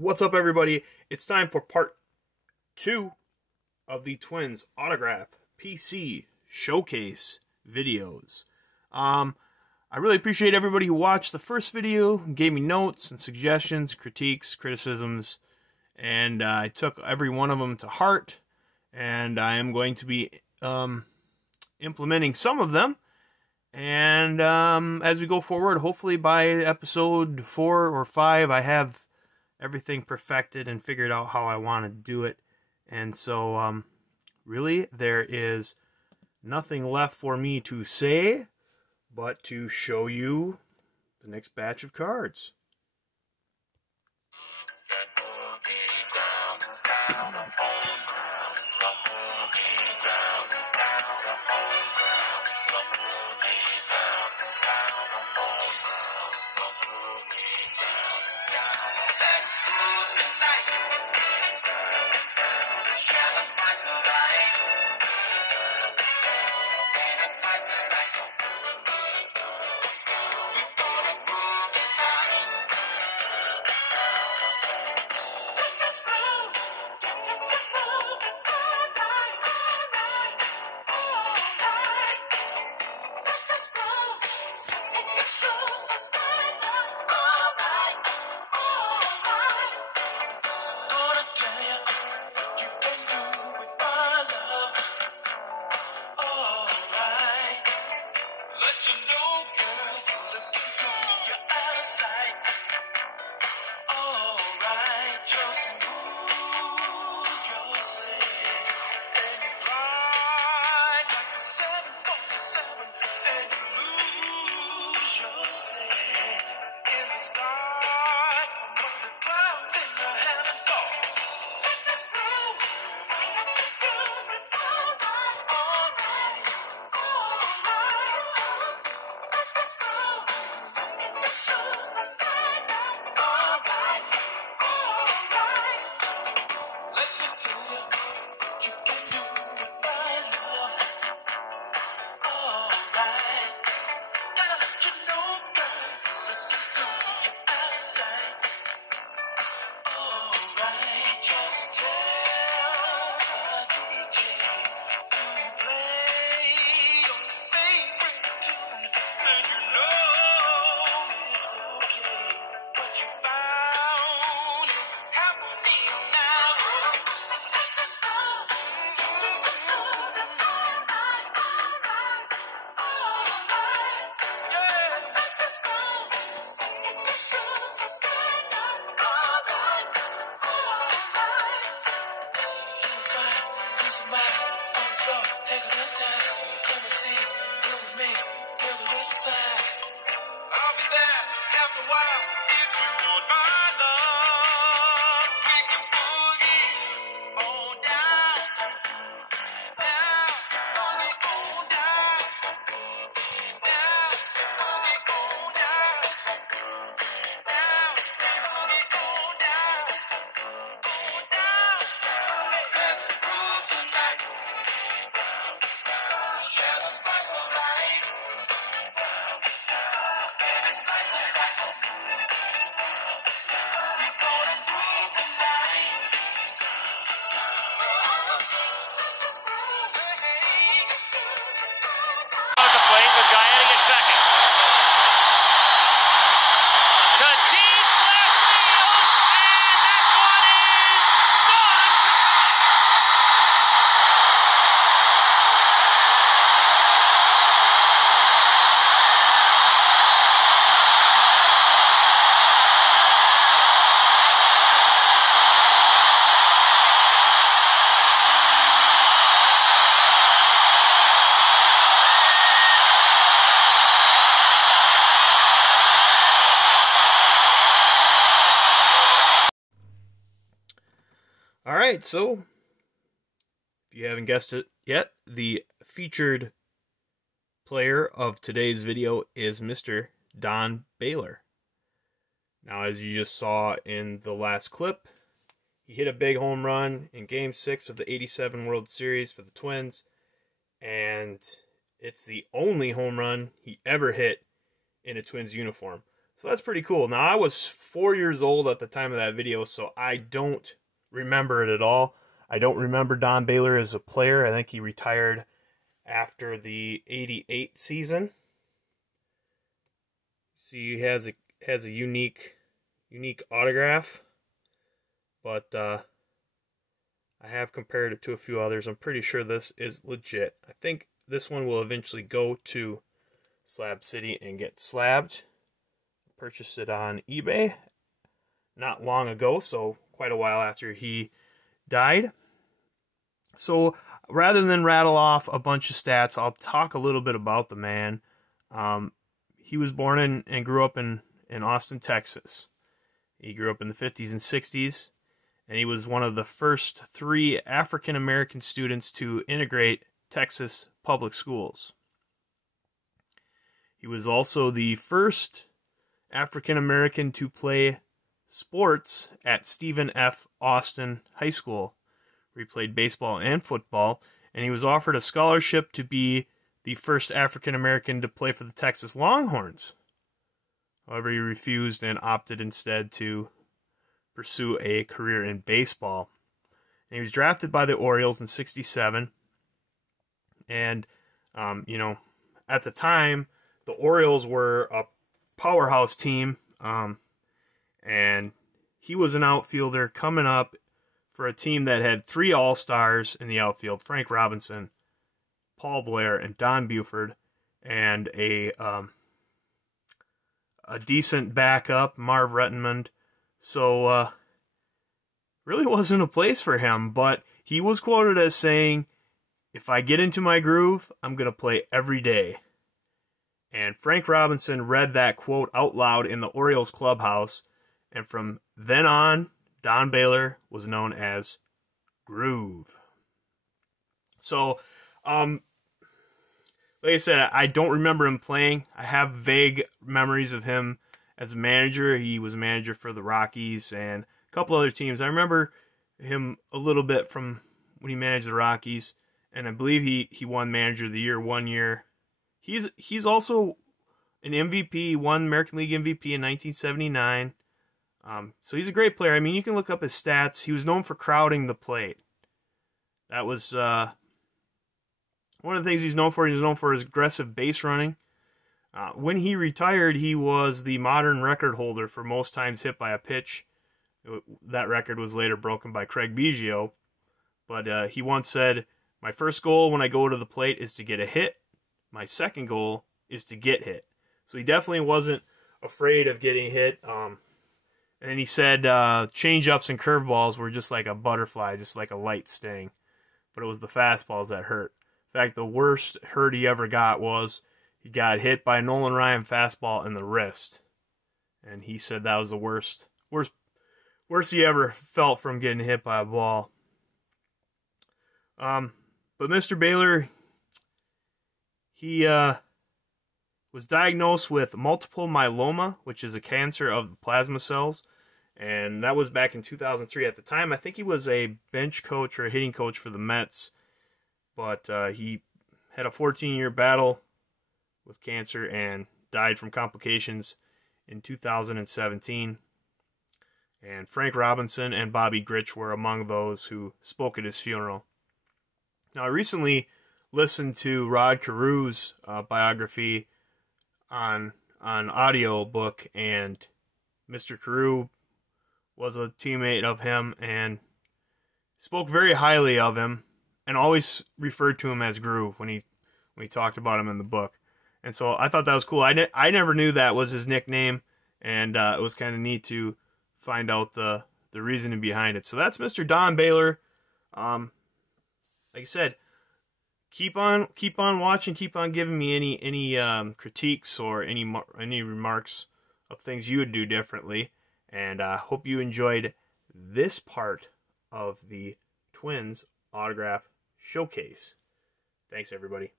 What's up, everybody? It's time for part 2 of the Twins Autograph PC Showcase videos. I really appreciate everybody who watched the first video, gave me notes and suggestions, critiques, criticisms, and I took every one of them to heart, and I am going to be implementing some of them. And as we go forward, hopefully by episode 4 or 5, I have everything perfected and figured out how I want to do it. And so, really, there is nothing left for me to say but to show you the next batch of cards. Alright, so, if you haven't guessed it yet, the featured player of today's video is Mr. Don Baylor. Now, as you just saw in the last clip, he hit a big home run in Game 6 of the '87 World Series for the Twins, and it's the only home run he ever hit in a Twins uniform. So that's pretty cool. Now, I was 4 years old at the time of that video, so I don't remember it at all. I don't remember Don Baylor as a player. I think he retired after the 88 season. See, he has a unique autograph, but I have compared it to a few others. I'm pretty sure this is legit. I think this one will eventually go to Slab City and get slabbed. Purchased it on eBay not long ago, so quite a while after he died. So rather than rattle off a bunch of stats, I'll talk a little bit about the man. He was born in and grew up in Austin, Texas. He grew up in the 50s and 60s, and he was one of the first 3 African-American students to integrate Texas public schools. He was also the first African-American to play sports at Stephen F. Austin High School, where he played baseball and football, and he was offered a scholarship to be the first African-American to play for the Texas Longhorns. However, he refused and opted instead to pursue a career in baseball. And he was drafted by the Orioles in '67, and, at the time, the Orioles were a powerhouse team, and he was an outfielder coming up for a team that had 3 All-Stars in the outfield: Frank Robinson, Paul Blair, and Don Buford, and a decent backup, Marv Rettenmund. So really wasn't a place for him, but he was quoted as saying, "If I get into my groove, I'm going to play every day." And Frank Robinson read that quote out loud in the Orioles clubhouse, and from then on, Don Baylor was known as Groove. So, like I said, I don't remember him playing. I have vague memories of him as a manager. He was a manager for the Rockies and a couple other teams. I remember him a little bit from when he managed the Rockies, and I believe he won Manager of the Year one year. He's also an MVP, won American League MVP in 1979. So he's a great player. I mean, you can look up his stats. He was known for crowding the plate. That was one of the things he's known for. He's known for his aggressive base running. When he retired, he was the modern record holder for most times hit by a pitch. That record was later broken by Craig Biggio. But he once said, "My first goal when I go to the plate is to get a hit. My second goal is to get hit." So he definitely wasn't afraid of getting hit. And he said change-ups and curveballs were just like a butterfly, just like a light sting. But it was the fastballs that hurt. In fact, the worst hurt he ever got was he got hit by a Nolan Ryan fastball in the wrist. And he said that was the worst he ever felt from getting hit by a ball. But Mr. Baylor, he was diagnosed with multiple myeloma, which is a cancer of the plasma cells, and that was back in 2003. At the time, I think he was a bench coach or a hitting coach for the Mets, but he had a 14-year battle with cancer and died from complications in 2017. And Frank Robinson and Bobby Grich were among those who spoke at his funeral. Now, I recently listened to Rod Carew's biography on audio book, and Mr. Carew was a teammate of him and spoke very highly of him and always referred to him as Groove when he talked about him in the book. And so I thought that was cool. I never knew that was his nickname, and it was kind of neat to find out the reasoning behind it. So that's Mr. Don Baylor. Like I said, keep on watching, keep on giving me any critiques or any remarks of things you would do differently, and hope you enjoyed this part of the Twins autograph showcase. Thanks, everybody.